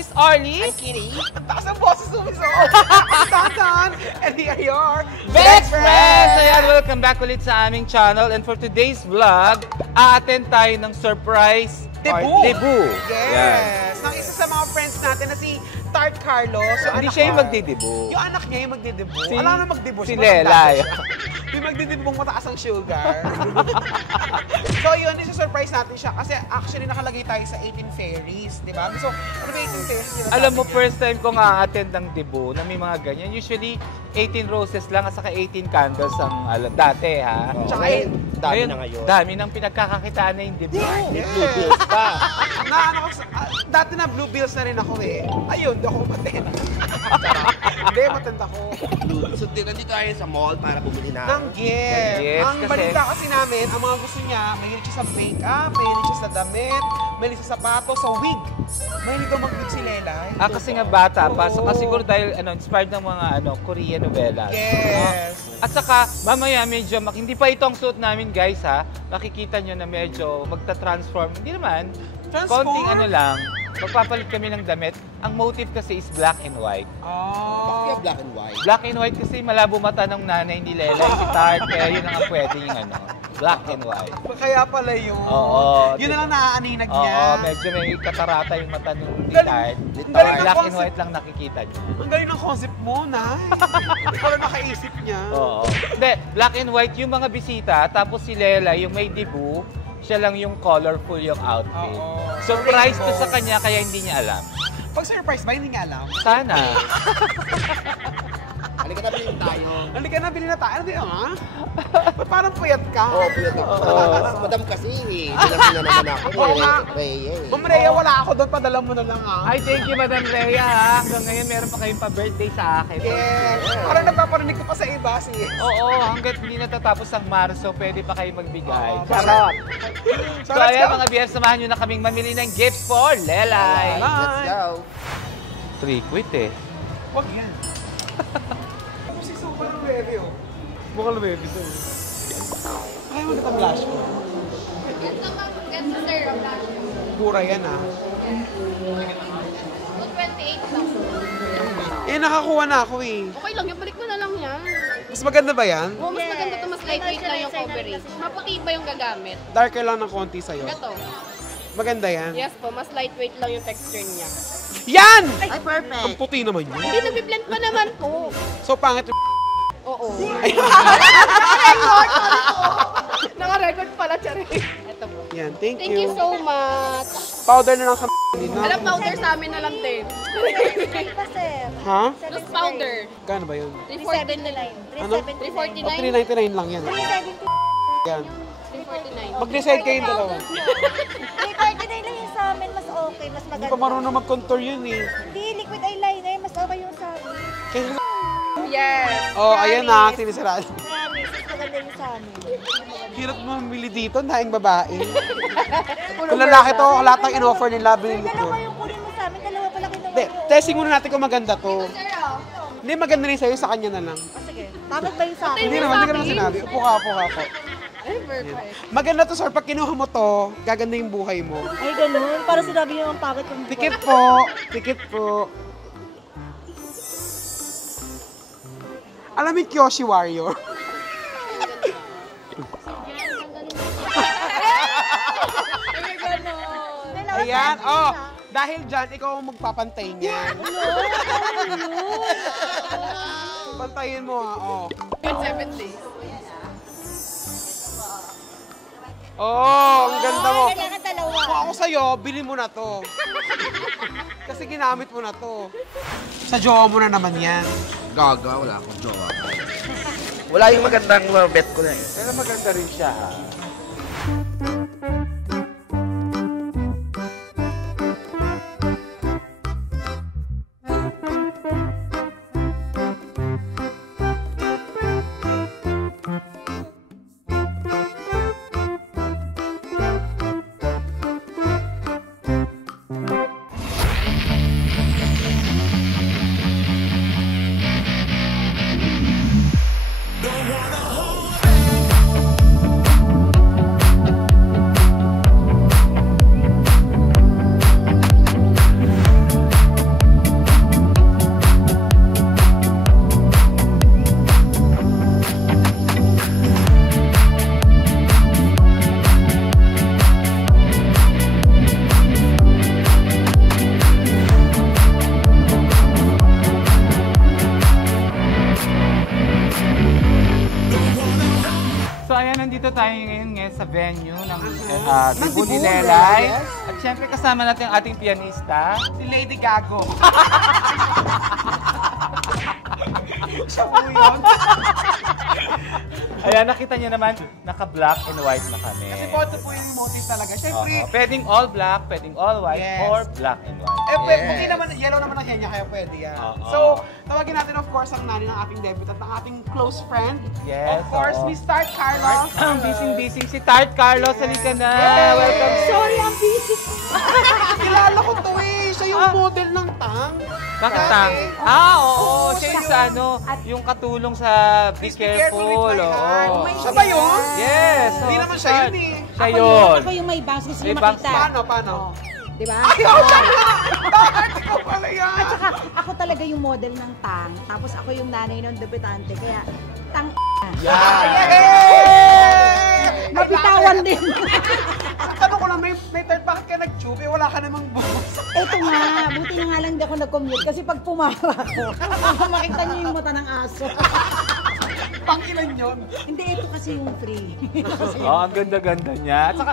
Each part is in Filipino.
is Arlie. I'm Kitty. Ang taas ang boses sumiso. Tantan! And here you are, Best friends! Ayan, welcome back ulit sa aming channel. And for today's vlog, a-attend tayo ng surprise debut. Yes! Ng isa sa mga friends natin na si Tart Carlos. So, Hindi siya yung magdidibu. Yung anak niya yung magdidibu. Si- Alam na magdibu. si Lelay. Yung magdidibong mataas ang sugar. So yun, surprise natin siya. Kasi actually nakalagay tayo sa 18 fairies, di ba? So, ano ba 18 fairies? Alam mo, first time ko nga attend ng debut na may mga ganyan. Usually, 18 roses lang at saka 18 candles ang dati, ha? Tsaka Dami na ngayon. Dami ng pinagkakakitaan na yung debut. May blue bills pa. Dati na blue bills na rin ako eh. Ayun, di ako matend. Hindi, matend ako. So, nandito tayo sa mall para bumili na. Ng gift. Yes, Ang kasi- balita kasi namin, ang mga gusto niya, mahilig siya sa make-up, mahilig siya sa damit, mahilig siya sa sapatos, sa wig. Mahilig daw mag-wig si Lelay. Kasi nga bata pa, Oo. saka siguro dahil inspired ng mga Korean novelas. Yes. At saka, mamaya medyo, hindi pa ito ang suit namin guys ha, makikita nyo na medyo magta-transform. Hindi naman, Transform? konting lang, magpapalit kami ng damit. Ang motive kasi is black and white. Bakit Oh. black and white? Black and white kasi malabo mata ng nanay ni Lelay, si Tart, kaya yun ang pwede yung black and white. Kaya pala yun. Oo. Yun na lang naaaninag niya. Oo, medyo may katarata yung mata ni Galing- Tart. galing ng Black and concept. white lang nakikita niyo. Ang galing ng concept mo, Nay. Para nakaisip niya. Oo. Hindi, black and white yung mga bisita, tapos si Lela, yung may debut, siya lang yung colorful yung outfit. Oo. Surprise to Rainbow. sa kanya, kaya hindi niya alam. Pag surprise ba, hindi niya alam. Sana. Halika na bilhin tayo. Halika na, bili na tayo. Ano ba ha? Ba't parang puyat ka? Oo, puyat ako. Madam kasi eh. Bilang na naman ako. Oo nga. Eh. Ma'am Rhea, wala ako doon. Padala mo na lang ha. Ay, thank you, Madam Rhea. Ha? Hanggang ngayon, meron pa kayong pa-birthday sa akin. Yes. Parang nagpaparinig ko pa sa iba, sis. Oo, hanggat hindi natatapos ang Marso, pwede pa kayo magbigay. Oo. Charot. So, So, let's ayan go. mga biyers, samahan nyo na kaming mamili ng gifts for Lelay. Let's go. 3 quit eh. Huwag yan. Ako si Super Baby, oh. Bukal Baby to. Ay, maganda ang blush ko. Ganda sir, Pura yan, ah. 228 lang. Eh, nakakuha na ako, eh. Okay lang, balik mo na lang yan. Mas maganda ba yan? Oh, mas maganda to, mas lightweight lang yung coverage. Maputi ba yung gagamit? Darker lang ng konti sa'yo. Gato. Maganda yan. Yes po, mas lightweight lang yung texture niya. Yan! Ay, perfect. Ang puti naman yun. Hindi, nagbi-blend pa naman po. So, pangit yung Oo. Ay, Naka-record pala, Charis. Ito po. yan, thank Thank you you. so much. Powder na lang sa din, no? Alam, powder sa amin na lang din. Ha? Plus powder. Kano ba yun? 349. Ano? 349. 399 lang yan. Yan. 349. Mag-decide kayong dalawa. 349 lang yung sa amin, mas okay, mas Hindi maganda. pa marunong mag-contour yun eh. Hindi, liquid eyeliner, mas okay yung sa amin. Kaya, Yes. oh, ayan na, sinisiraan. Promise, mas maganda yung sa amin. Hirap mo mamili dito, daing babae. Kung lalaki to, lahat ng in-offer nila, binili ko. Dalawa yung kunin mo sa amin, dalawa pala kita Hindi, testing muna natin kung maganda to. Sir, oh. Hindi, maganda rin sa'yo, sa kanya na lang. Sige, bakit ba yung sa amin? Hindi naman, hindi ka naman sinabi. Upo ka po. Ay, perfect. Maganda to, sir. Pag kinuha mo to, gaganda yung buhay mo. Ay, ganun. Para sinabi niyo ang pangit yung buwan. Tikit po. Tikit po. Alam mo yung Kyoshi Warrior? Ay, ganon. Ayan, oh. Dahil dyan, ikaw ang magpapantay niyan. Pantayin mo, ha, oh. 7 days. Oh, ang ganda mo. Kailangan dalawa. Kung ako sa'yo, bilhin mo na to. Kasi ginamit mo na to. Sa jowa mo na naman yan. Gaga, wala akong jowa. Wala yung magandang bet ko na eh. Pero maganda rin siya ha. debut ni debut, Lelay. yes. At syempre kasama natin ang ating pianista. Si Lady Gago. Siya po yun. Ayan, nakita niyo naman, naka-black and white na kami. Kasi boto po yung motive talaga. Siyempre, Pwedeng all black, pwedeng all white, Yes. or black and white. okay naman, yellow naman ang kanya, kaya pwede yan. So, tawagin natin of course ang nanay ng ating debutant, ng ating close friend. Yes, Of course, Miss Tart Carlos. Ang bising-bising si Tart Carlos, halika na! Yay! Welcome! Sorry, ang busy. Kilala ko to eh. Siya yung model ng tang. Bakit Dati. tang? Oo, siya yung sa yung katulong sa Be Be Careful with Careful. My Heart. Oo. Siya ba yun? Yes! Hindi naman siya yun eh. Siya yun. Ako yung may bangs, gusto May nyo bangs. makita. Paano? Di ba? Ay, siya nga! Tart, ikaw pala yan! At saka, ako talaga yung model ng tang. Tapos ako yung nanay ng debutante. Kaya, tang Yeah! Yay! Nabitawan din. Ang tanong ko lang, may Tart, bakit ka nag-tube? Wala ka namang buhok. Ito nga, buti na nga lang hindi ako nag-commute. Kasi pag pumara ako, makita niyo yung mata ng aso. Pang-ilan yun? Hindi, ito kasi yung free. Ang ganda-ganda niya. At saka,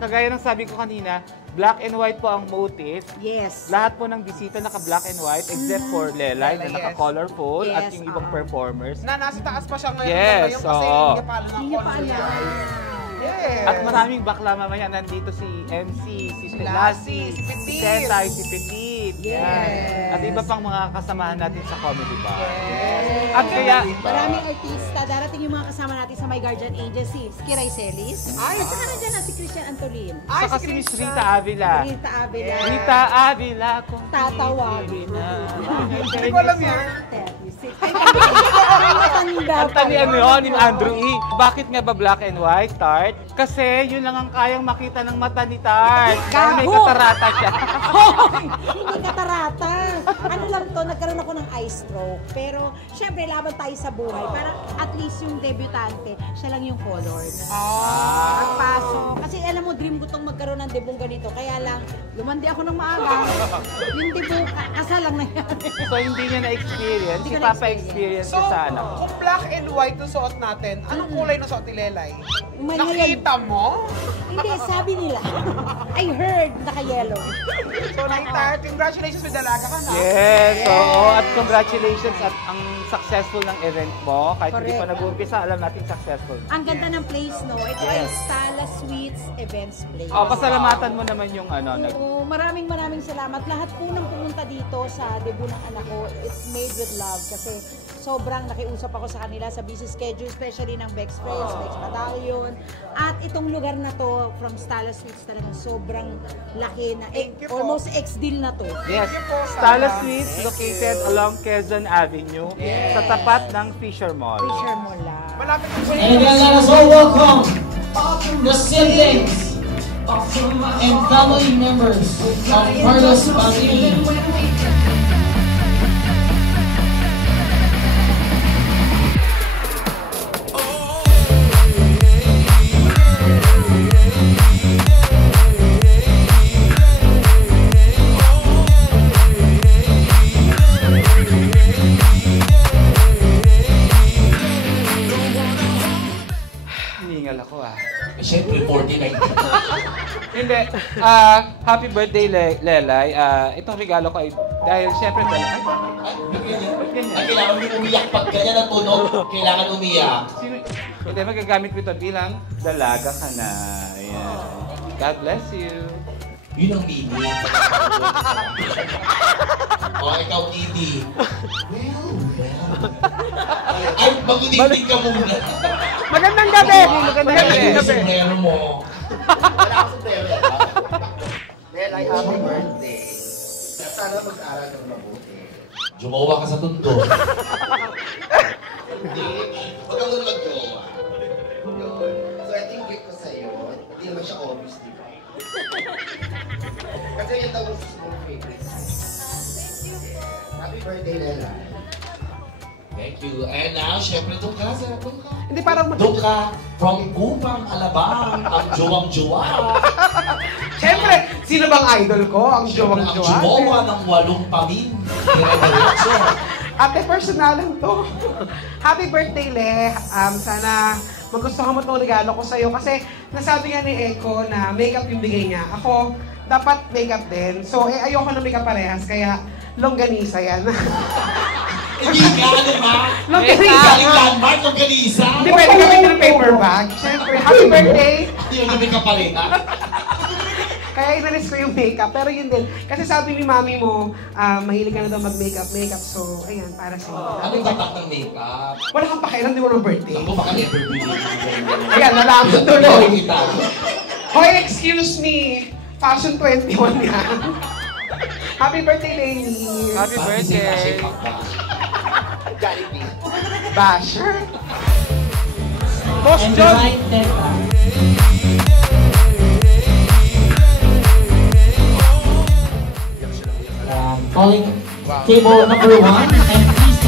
kagaya ng sabi ko kanina, black and white po ang motif. Yes. Lahat po ng bisita naka-black and white except for Lelay na Yes. naka-colorful at Yes, yung ibang performers. Nasa taas pa siya ngayon. Yes, Ngayon kasi oo. hindi niya pa alam ang Hindi niya pa concert. alam. Yes. At maraming bakla mamaya. Nandito si MC, si Lassie, Lassie, si Petit. Tetay, si Petit. Yes. Yan. At iba pang mga kasamahan natin sa comedy bar. Yes. At kaya, Maraming artista, darating yung mga kasama natin sa My Guardian Agency. Si Kiray Celis. Ay. At saka nandyan na si Christian Antolin. Ay, saka si Miss Rita Avila. Rita Avila. Rita Avila, kung Tatawagin na. Hindi ko alam yan. 36. Ay, matanda Ang pa tani yun. ano yun, ni Andrew E. Bakit nga ba black and white, Tart? Kasi yun lang ang kayang makita ng mata ni Tart. Dahil may Gago! katarata siya. Hoy! Hindi katarata. Ano lang to, nagkaroon ako ng eye stroke. Pero, syempre, laban tayo sa buhay. Para at least yung debutante, siya lang yung colored. Pagpasok. Kasi alam mo, dream ko tong magkaroon ng debut ganito. Kaya lang, lumandi ako ng maaga. Yung debut, kasal lang nangyari. So hindi niya na-experience. Hindi Si ko Papa na-experience. experience So, ko sa anak ko. kung black and white yung suot natin, anong kulay ng suot ni Lelay? May Nakita mo? Hindi, sabi nila. I heard, naka-yellow. So, Tart, congratulations with dalaga ka na. Yes, oo. At congratulations at ang successful ng event mo. Kahit hindi pa Correct. nag-uumpisa, alam natin successful. Ang ganda ng place, no? Ito ay Stala Suites Events Place. Pasalamatan mo naman yung Oo, maraming salamat. Lahat po nang pumunta dito sa debut ng anak ko, it's made with love kasi sobrang nakiusap ako sa kanila sa busy schedule, especially ng Bex Friends, Bex Battalion. At itong lugar na to, from Stala Suites, talagang sobrang laki na, Thank you po. almost ex-deal na to. Yes, Thank you po, Stala Stala. Suites located along Quezon Avenue sa tapat ng Fisher Mall. Fisher mo lang. Malapit yung And again, let us all welcome the siblings and family members of Carlos family. Hiningal ako Siyempre, 49. Hindi. Happy birthday, Lelay. Itong regalo ko ay dahil syempre Ay, kailangan mo umiyak pag ganyan ang tunog. Kailangan umiyak. Hindi, magagamit ko ito bilang dalaga ka na. Ayan. God bless you. Yun ang meaning. O, ikaw, Edie. Ay, mag-unig ka muna. Magandang gabi! Magandang gabi! Ay, yung sombrero mo. Wala akong pera. Lelay, happy birthday. Sana mag-aral ng mabuti. Jumawa ka sa tundo. Hindi. Huwag ka muna mag-jowa. Yun. So, ito yung gift ko sa'yo. Hindi naman siya obvious, di ba? Kasi yun daw yung small favorite. Happy birthday, Lelay. Thank you. And now, syempre, doon ka. Hindi, parang Doon ka from Upang Alabang, ang jowang-jowa. Siyempre, sino bang idol ko? Ang Ang jowang-jowa. jowa ng 8 pamin. Dire-diretso. Ate, personalan to. Happy birthday, Le. Sana magustuhan mo itong regalo ko sa'yo. Kasi nasabi nga ni Eko na makeup yung bigay niya. Ako, dapat makeup din. So, ayoko na makeup parehas, kaya longganisa yan. Hindi ka, ano ba? Longganisa! Galing landmark, longganisa. Hindi pwede kami ng paper bag. Siyempre, happy birthday! Hindi yung gabi ka pa rin, ha? Kaya inalis ko yung makeup, pero yun din. Kasi sabi ni mami mo, mahilig ka na daw mag-makeup. So, ayan, para sa iyo. Anong tatak ng makeup? Wala kang pakialam, di mo ng birthday. Ako baka never believe. Ayan, nalaman tuloy. Kita. Hoy, excuse me. Fashion 21 yan. Happy birthday, Lenny. Happy birthday! Jollibee. Basher. Boss And John! right teta. Calling table number 1 and please.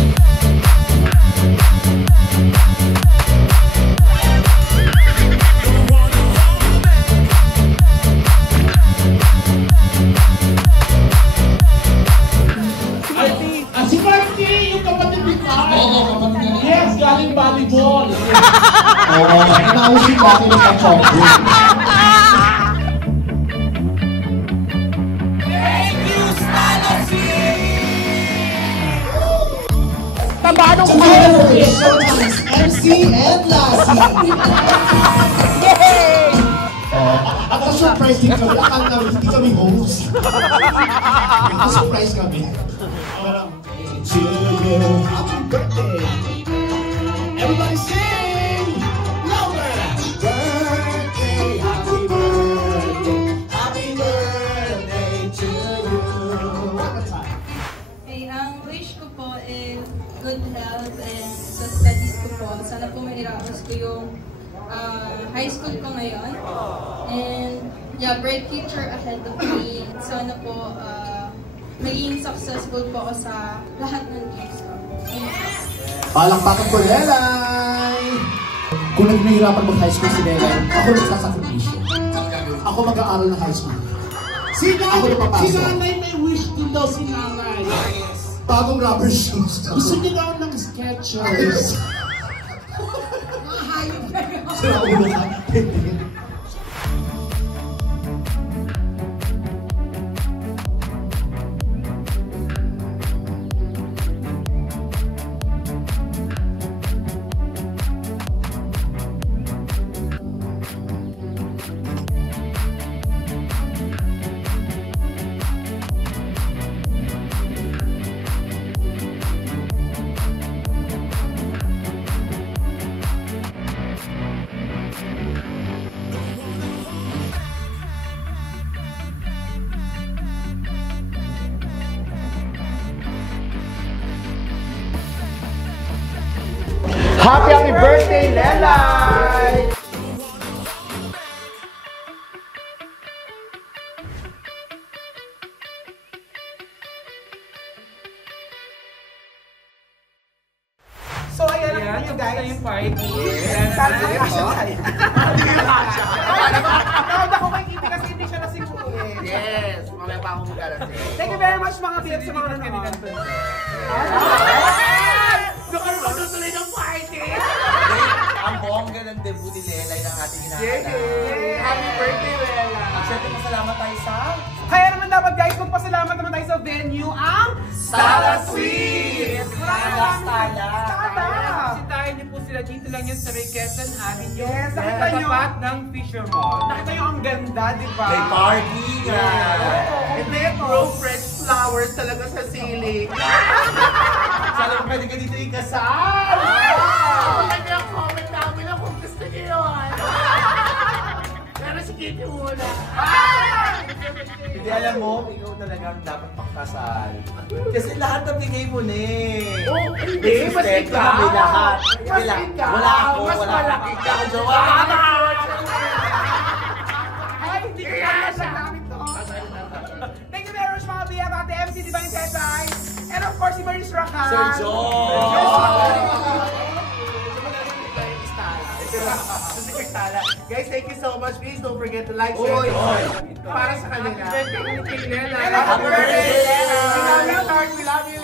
Si Marty, yung kapatid ni Mark. Oo, kapatid niya. Yes, galing volleyball. Oo, nausin natin yung chocolate. Tabanong ko! MC and Lassie. Ako surprise din kami. Akala namin hindi kami host. Surprise kami. Parang, to you, happy birthday. Everybody sing! Louder! Happy birthday to you. One more time. Okay, ang wish ko po is good health and sa studies ko po. Sana po mairapos ko yung high school ko ngayon. And yeah, bright future ahead of me. Sana po maging successful po ako sa lahat ng dreams ko. Palakpakan ko, Lelay! Kung nahihirapan mag-high school si Lelay, ako nagsasakripisyo. Ako mag-aaral ng high school. Ako na papasok. Si nanay may wish din daw si nanay. Bagong rubber shoes. Gusto niya daw ng Skechers. Sira ulo ka. Happy birthday, Lelay! So, ayan ang you guys. Yung party. Sabi ko kasya tayo. Nakawag ako kay Kitty kasi hindi siya nasiguro eh. Yes, mamaya pa akong mag-alasing. Thank you very much mga BF sa mga nanonood. Doon mo tutuloy ng party! Ang bongga ng debut ni Lelay ng ating hinahanap. Happy birthday, Lela! Siyempre, masalamat tayo sa... Kaya naman dapat guys, magpasalamat naman tayo sa venue, ang Stala Suites! Maraming Stala! Bisitahin niyo po sila dito lang yan sa May Quezon Avenue. Yes, nakita niyo. Tapat ng Fisher Mall. Nakita nyo ang ganda, di ba? May party nga! Hindi, grow fresh flowers talaga sa ceiling. Sana mo pwede ka dito ikasal! Lagyan ang comment namin na kung gusto niyo yun. Pero si Kitty muna. Hindi alam mo, ikaw talaga ang dapat pakasal. Kasi lahat ng bigay mo na eh. Oh, hindi, mas Respeto ikaw. kami lahat. Mas Wala- ikaw. Wala ako, Mas wala malaki ako. ka. Jowa! Ay, hindi ko kaya siya namin to. Thank you very much mga BF, Ate MC Divine Tetay. And of course, si Maris Rakan. Sir John! Guys, thank you so much. Please don't forget to like, Oy, share, oy. para sa kanila. Happy birthday, Lela. Happy birthday, Lela. We love you, Lord. We love you,